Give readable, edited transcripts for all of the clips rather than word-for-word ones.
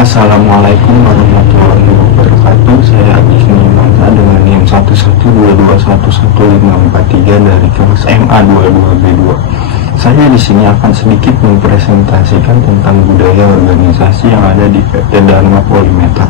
Assalamualaikum warahmatullahi wabarakatuh. Saya Agus Nimansa dengan NIM 112211543 dari kelas MA 22B2. Saya di sini akan sedikit mempresentasikan tentang budaya organisasi yang ada di PT Dharma Polimeta.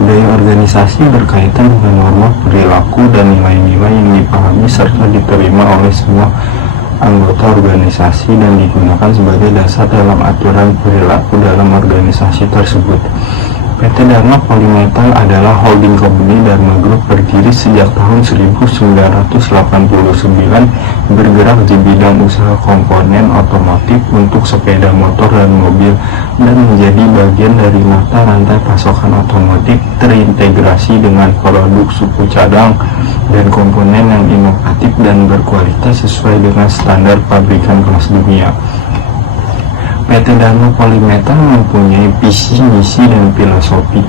Budaya organisasi berkaitan dengan norma perilaku dan nilai-nilai yang dipahami serta diterima oleh semua anggota organisasi dan digunakan sebagai dasar dalam aturan perilaku dalam organisasi tersebut. PT Dharma Polimeta adalah holding company Dharma Group berdiri sejak tahun 1989, bergerak di bidang usaha komponen otomotif untuk sepeda motor dan mobil, dan menjadi bagian dari mata rantai pasokan otomotif terintegrasi dengan produk suku cadang dan komponen yang inovatif dan berkualitas sesuai dengan standar pabrikan kelas dunia. PT Dharma Polimeta mempunyai visi, misi, dan filosofi.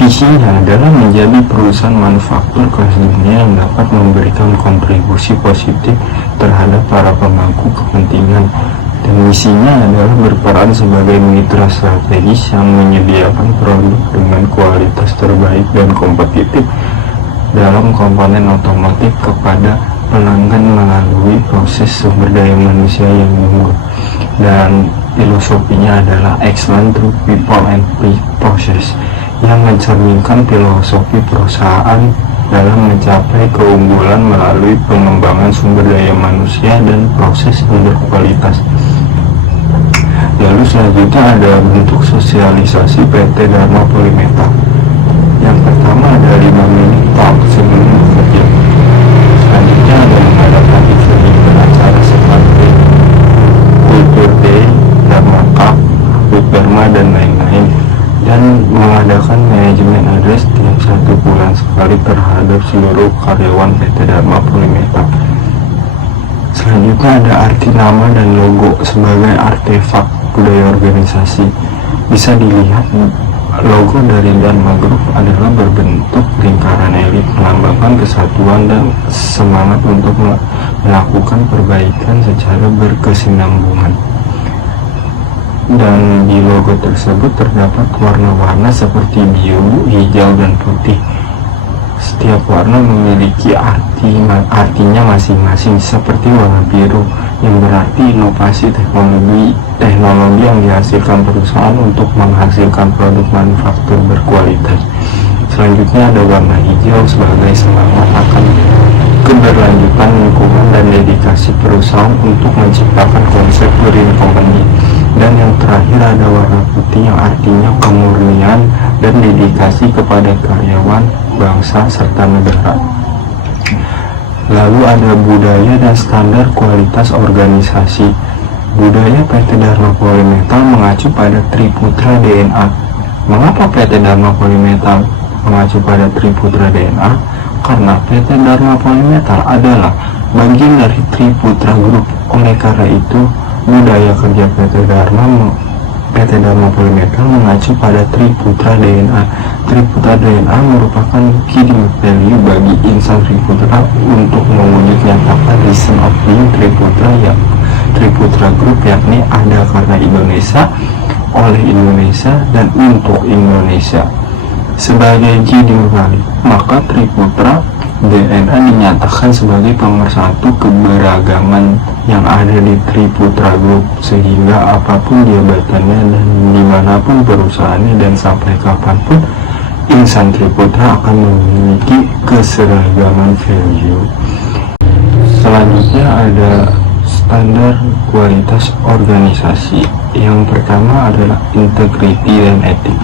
Visinya adalah menjadi perusahaan manufaktur kelas dunia yang dapat memberikan kontribusi positif terhadap para pemangku kepentingan. Dan misinya adalah berperan sebagai mitra strategis yang menyediakan produk dengan kualitas terbaik dan kompetitif dalam komponen otomotif kepada pelanggan melalui proses sumber daya manusia yang unggul. Dan filosofinya adalah excellent through people and process, yang mencerminkan filosofi perusahaan dalam mencapai keunggulan melalui pengembangan sumber daya manusia dan proses yang berkualitas. Lalu selanjutnya ada bentuk sosialisasi PT Dharma Polimeta. Yang pertama ada 5 menit talk sebelum bekerja. Selanjutnya ada mengadakan event beracara seperti Kultur Day, Dharma Cup, Hut Dharma, dan lain-lain, dan mengadakan manajemen address tiap 1 bulan sekali terhadap seluruh karyawan PT Dharma Polimeta. Selanjutnya ada arti nama dan logo sebagai artefak budaya organisasi. Bisa dilihat logo dari Dharma Group adalah berbentuk lingkaran elit, melambangkan kesatuan dan semangat untuk melakukan perbaikan secara berkesinambungan. Dan di logo tersebut terdapat warna-warna seperti biru, hijau, dan putih. Setiap warna memiliki artinya masing-masing. Seperti warna biru yang berarti inovasi teknologi yang dihasilkan perusahaan untuk menghasilkan produk manufaktur berkualitas. Selanjutnya ada warna hijau sebagai semangat akan keberlanjutan lingkungan dan dedikasi perusahaan untuk menciptakan konsep green company. Dan yang terakhir ada warna putih yang artinya kemurnian dan dedikasi kepada karyawan, bangsa, serta negara. Lalu ada budaya dan standar kualitas organisasi. Budaya PT Dharma Polimeta mengacu pada Triputra DNA. Mengapa PT Dharma Polimeta mengacu pada Triputra DNA? Karena PT Dharma Polimeta adalah bagian dari Triputra Group. Oleh karena itu, budaya kerja PT Dharma Polimeta mengacu pada Triputra DNA. Triputra DNA merupakan key value bagi insan Triputra untuk mewujudnyatakan reason of being Triputra Group, yakni ada karena Indonesia, oleh Indonesia, dan untuk Indonesia. Sebagai guiding value, maka Triputra DNA dinyatakan sebagai pemersatu keberagaman yang ada di Triputra Group, sehingga apapun jabatannya dan dimanapun perusahaannya dan sampai kapanpun, insan Triputra akan memiliki keseragaman value. Selanjutnya ada standar kualitas organisasi. Yang pertama adalah integriti dan etik,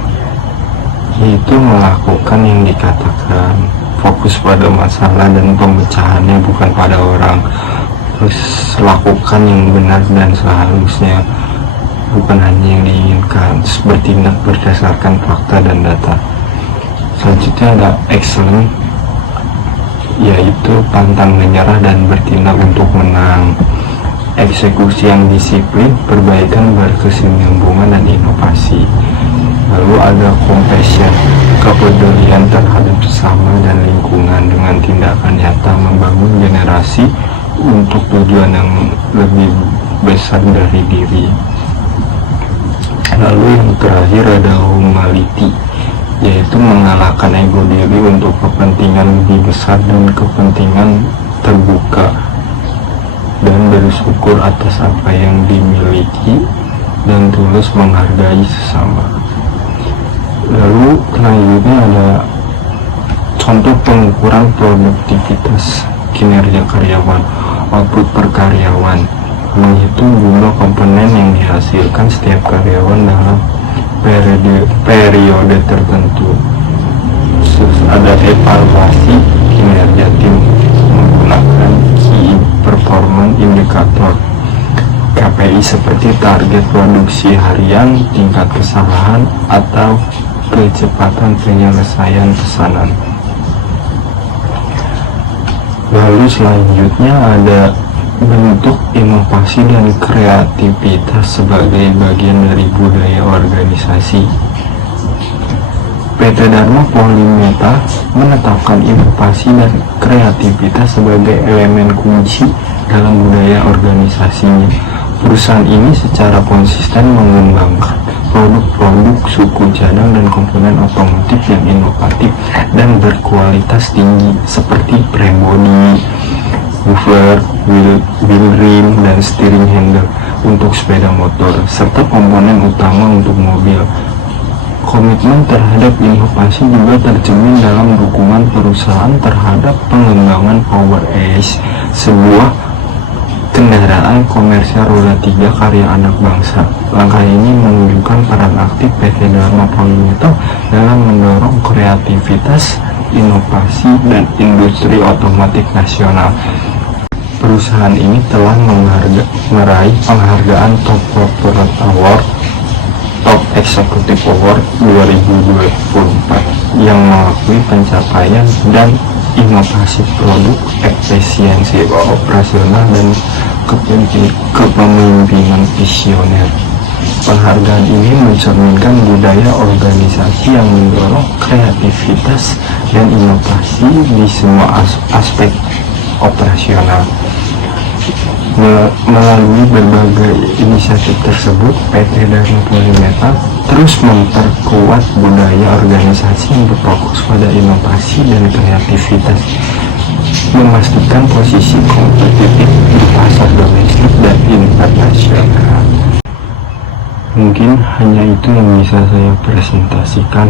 yaitu melakukan yang dikatakan, fokus pada masalah dan pemecahannya, bukan pada orang. Terus lakukan yang benar dan seharusnya, bukan hanya yang diinginkan. Terus bertindak berdasarkan fakta dan data. Selanjutnya ada excellent, yaitu pantang menyerah dan bertindak untuk menang. eksekusi yang disiplin, perbaikan berkesinambungan dan inovasi. Lalu ada compassion, kepedulian terhadap sesama dan lingkungan dengan tindakan nyata membangun generasi untuk tujuan yang lebih besar dari diri. Lalu yang terakhir ada humanity, yaitu mengalahkan ego diri untuk kepentingan lebih besar dan kepentingan terbuka, dan bersyukur atas apa yang dimiliki dan tulus menghargai sesama. Lalu selanjutnya ada contoh pengukuran produktivitas kinerja karyawan, output per karyawan, menghitung jumlah komponen yang dihasilkan setiap karyawan dalam periode tertentu. Terus ada evaluasi kinerja tim menggunakan key performance indicator KPI seperti target produksi harian, tingkat kesalahan, atau kecepatan penyelesaian pesanan. Lalu selanjutnya ada bentuk inovasi dan kreativitas sebagai bagian dari budaya organisasi. PT Dharma Polimeta menetapkan inovasi dan kreativitas sebagai elemen kunci dalam budaya organisasinya. Perusahaan ini secara konsisten mengembangkan produk-produk suku cadang dan komponen otomotif yang inovatif dan berkualitas tinggi seperti prebody, muffler, wheel rim, dan steering handle untuk sepeda motor, serta komponen utama untuk mobil. Komitmen terhadap inovasi juga tercermin dalam dukungan perusahaan terhadap pengembangan PowerAce, sebuah kendaraan komersial roda 3 karya anak bangsa. Langkah ini menunjukkan peran aktif PT Dharma Polimeta dalam mendorong kreativitas, inovasi, dan industri otomotif nasional. Perusahaan ini telah meraih penghargaan Top Corporate Award, Top Executive Award 2024 yang mengakui pencapaian dan inovasi produk, efisiensi operasional, dan kepemimpinan visioner. Penghargaan ini mencerminkan budaya organisasi yang mendorong kreativitas dan inovasi di semua aspek operasional. Melalui berbagai inisiatif tersebut, PT Dharma Polimeta terus memperkuat budaya organisasi yang berfokus pada inovasi dan kreativitas, memastikan posisi kompetitif di pasar domestik dan internasional. Mungkin hanya itu yang bisa saya presentasikan.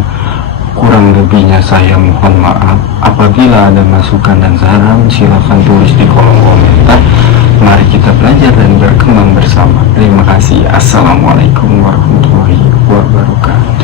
Kurang lebihnya saya mohon maaf. Apabila ada masukan dan saran, silakan tulis di kolom komentar. Mari kita belajar dan berkembang bersama. Terima kasih. Assalamualaikum warahmatullahi wabarakatuh.